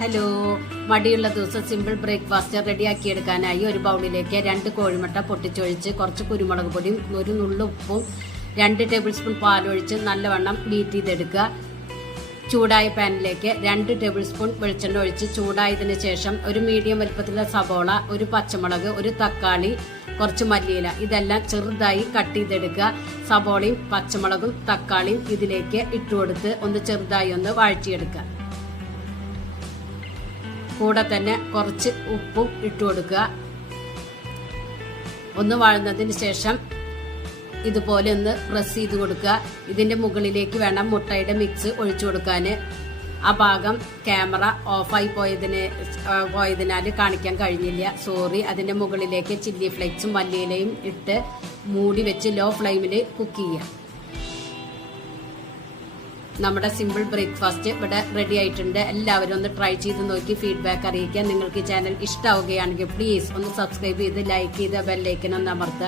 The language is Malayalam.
ഹലോ, മടിയുള്ള ദിവസം സിമ്പിൾ ബ്രേക്ക്ഫാസ്റ്റ് റെഡിയാക്കിയെടുക്കാനായി ഒരു ബൗളിലേക്ക് 2 കോഴിമുട്ട പൊട്ടിച്ചൊഴിച്ച് കുറച്ച് കുരുമുളക് പൊടിയും ഒരു നുള്ളു ഉപ്പും 2 ടേബിൾ സ്പൂൺ പാലൊഴിച്ച് നല്ലവണ്ണം ബീറ്റ് ചെയ്തെടുക്കുക. ചൂടായ പാനിലേക്ക് 2 ടേബിൾ സ്പൂൺ വെളിച്ചെണ്ണ ഒഴിച്ച് ചൂടായതിനു ശേഷം ഒരു മീഡിയം വലുപ്പത്തിലുള്ള സബോള, ഒരു പച്ചമുളക്, ഒരു തക്കാളി, കുറച്ച് മല്ലിയില ഇതെല്ലാം ചെറുതായി കട്ട് ചെയ്തെടുക്കുക. സബോളയും പച്ചമുളകും തക്കാളിയും ഇതിലേക്ക് ഇട്ടുകൊടുത്ത് ഒന്ന് ചെറുതായി ഒന്ന് വഴറ്റിയെടുക്കുക. കൂടെ തന്നെ കുറച്ച് ഉപ്പും ഇട്ട് കൊടുക്കുക. ഒന്ന് വഴന്നതിന് ശേഷം ഇതുപോലെ ഒന്ന് പ്രസ് ചെയ്ത് കൊടുക്കുക. ഇതിന്റെ മുകളിലേക്ക് വേണം മുട്ടയുടെ മിക്സ് ഒഴിച്ചു കൊടുക്കാൻ. ആ ഭാഗം ക്യാമറ ഓഫായി പോയതിനാൽ കാണിക്കാൻ കഴിഞ്ഞില്ല, സോറി. അതിന്റെ മുകളിലേക്ക് ചില്ലി ഫ്ലേക്സും മല്ലിയിലയും ഇട്ട് മൂടി വെച്ച് ലോ ഫ്ലെയിമിൽ കുക്ക് ചെയ്യുക. നമ്മുടെ സിമ്പിൾ ബ്രേക്ക്ഫാസ്റ്റ് ഇവിടെ റെഡി ആയിട്ടുണ്ട്. എല്ലാവരും ഒന്ന് ട്രൈ ചെയ്ത് നോക്കി ഫീഡ്ബാക്ക് അറിയിക്കുക. നിങ്ങൾക്ക് ഈ ചാനൽ ഇഷ്ടമാവുകയാണെങ്കിൽ പ്ലീസ് ഒന്ന് സബ്സ്ക്രൈബ് ചെയ്ത് ലൈക്ക് ചെയ്ത് ബെല്ലൈക്കൻ ഒന്ന് അമർത്തുക.